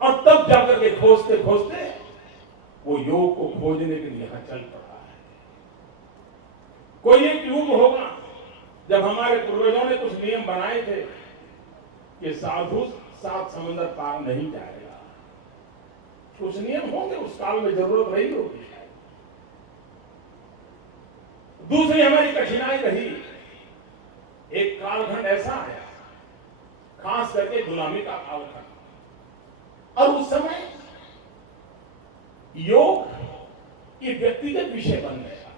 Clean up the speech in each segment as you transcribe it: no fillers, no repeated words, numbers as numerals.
और तब जाकर के खोजते खोजते वो योग को खोजने के लिए यहां चल पड़ा है। कोई एक युग होगा जब हमारे पूर्वजों ने कुछ नियम बनाए थे कि साधु 7 समंदर पार नहीं जाएगा। कुछ नियम होंगे, उस काल में जरूरत रही होगी। दूसरी हमारी कठिनाई रही, एक कालखंड ऐसा आया, खास करके गुलामी का कालखंड, और उस समय योग ये व्यक्तिगत विषय बन गया।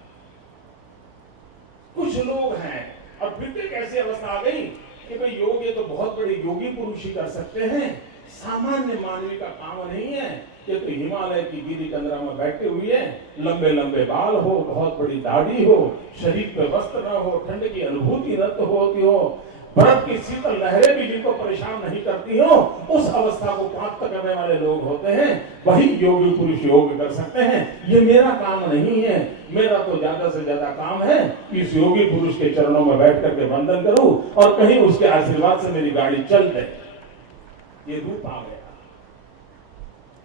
कुछ लोग हैं, और फिर एक ऐसी अवस्था आ गई कि भाई योग ये तो बहुत बड़े योगी पुरुष ही कर सकते हैं, सामान्य मानवी का काम नहीं है। ये तो हिमालय की गिरी कंदरा में बैठे हुए हैं, लंबे लंबे बाल हो, बहुत बड़ी दाढ़ी हो, शरीर पे वस्त्र न हो, ठंड की अनुभूति न तो होती हो, बर्फ की शीतल लहरें भी जिनको परेशान नहीं करती हो, उस अवस्था को प्राप्त करने वाले लोग होते हैं, वही योगी पुरुष योग कर सकते हैं। ये मेरा काम नहीं है। मेरा तो ज्यादा से ज्यादा काम है कि इस योगी पुरुष के चरणों में बैठ करके वंदन करूं और कहीं उसके आशीर्वाद से मेरी गाड़ी चल दे। ये रूप आ गया।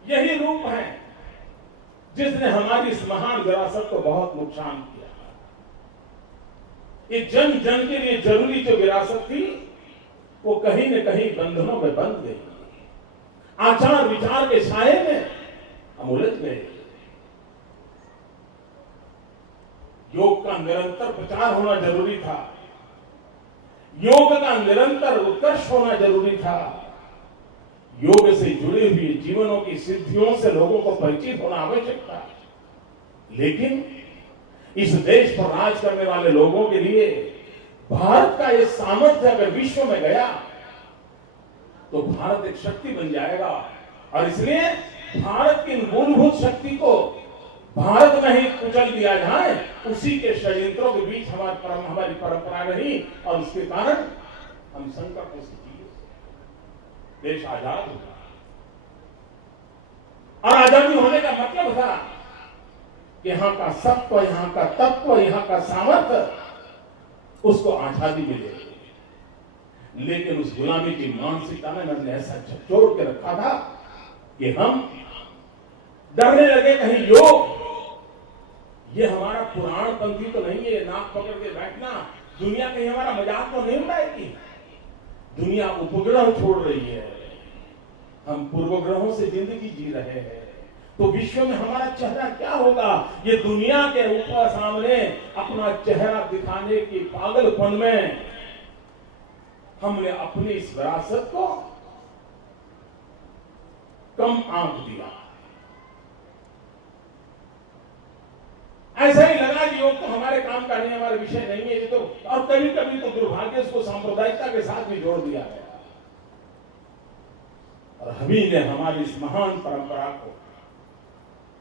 यही रूप है जिसने हमारी इस महान विरासत को बहुत नुकसान किया। ये जन जन के लिए जरूरी जो विरासत थी वो कहीं न कहीं बंधनों में बंध गई। आचार विचार के साए में हम उलझ गए। योग का निरंतर प्रचार होना जरूरी था। योग का निरंतर उत्कर्ष होना जरूरी था। योग से जुड़ी हुई जीवनों की सिद्धियों से लोगों को परिचित होना आवश्यक था। लेकिन इस देश पर राज करने वाले लोगों के लिए भारत का यह सामर्थ्य अगर विश्व में गया तो भारत एक शक्ति बन जाएगा। और इसलिए भारत की मूलभूत शक्ति को भारत में ही कुचल दिया जाए, उसी के षड्यंत्रों के बीच हमारी परंपरा रही और उसके कारण हम संकट में स्थिति, देश आजाद हुआ। और आजादी होने का मतलब था कि यहां का सत्व, यहां का तत्व, यहां का सामर्थ्य, उसको आजादी मिले। लेकिन उस गुलामी की मानसिकता ने हमने ऐसा झकझोर के रखा था कि हम डरने लगे कहीं योग ये हमारा पुराणपंथी तो नहीं है, नाक पकड़ के बैठना, दुनिया कहीं हमारा मजाक तो नहीं उड़ाएगी। दुनिया उपग्रह छोड़ रही है, हम पूर्वग्रहों से जिंदगी जी रहे हैं, तो विश्व में हमारा चेहरा क्या होगा? ये दुनिया के ऊपर सामने अपना चेहरा दिखाने की पागलपन में हमने अपनी इस विरासत को कम आंक दिया। ऐसा ही लगा कि योग तो हमारे काम का नहीं, हमारा विषय नहीं है ये तो, और कभी कभी तो दुर्भाग्य इसको सांप्रदायिकता के साथ भी जोड़ दिया गया। और हमी ने हमारी इस महान परंपरा को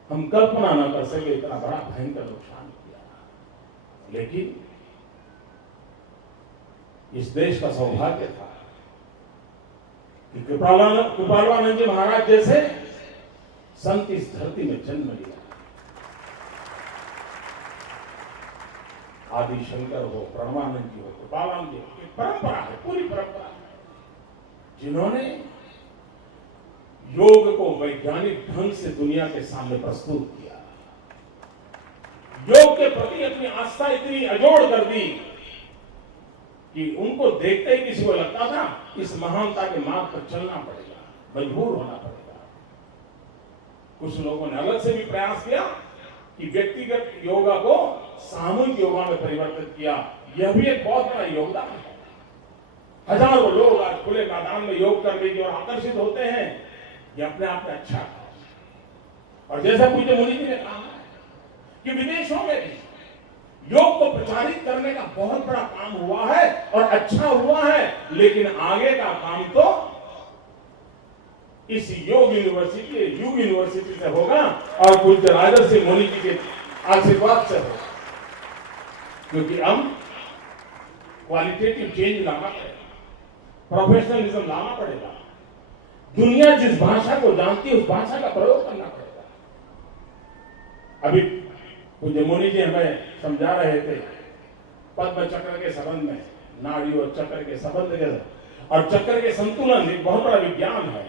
हम कल्पना न कर सके इतना बड़ा भयंकर नुकसान किया। लेकिन इस देश का सौभाग्य था कि कृपालानंद जी महाराज जैसे संत इस धरती में जन्म लिया। आदि शंकर हो, परमानंद जी हो, कृपालानंद जी हो, परंपरा है, पूरी परंपरा है, जिन्होंने योग को वैज्ञानिक ढंग से दुनिया के सामने प्रस्तुत किया। योग के प्रति अपनी आस्था इतनी अजोड़ कर दी कि उनको देखते ही किसी को लगता था इस महानता के मार्ग पर चलना पड़ेगा, मजबूर होना पड़ेगा। कुछ लोगों ने अलग से भी प्रयास किया कि व्यक्तिगत योगा को सामूहिक योगा में परिवर्तित किया। यह भी एक बहुत बड़ा योगदान है। हजारों लोग आज खुले मैदान में योग करने की ओर आकर्षित होते हैं, यह अपने आप में अच्छा है। और जैसा पूज्य मुनि जी ने कहा कि विदेशों में भी योग को प्रचारित करने का बहुत बड़ा काम हुआ है और अच्छा हुआ है, लेकिन आगे का काम तो इस योग यूनिवर्सिटी से होगा और पूज्य राजर्षि मुनि जी के आशीर्वाद से होगा। क्योंकि अब क्वालिटेटिव चेंज लाना पड़ेगा, प्रोफेशनलिज्म लाना पड़ेगा। दुनिया जिस भाषा को जानती है उस भाषा का प्रयोग करना पड़ेगा। अभी पूज्य मुनि जी हमें समझा रहे थे पद्म चक्र के संबंध में, नाड़ी और चक्र के संबंध के, और चक्र के संतुलन एक बहुत बड़ा विज्ञान है।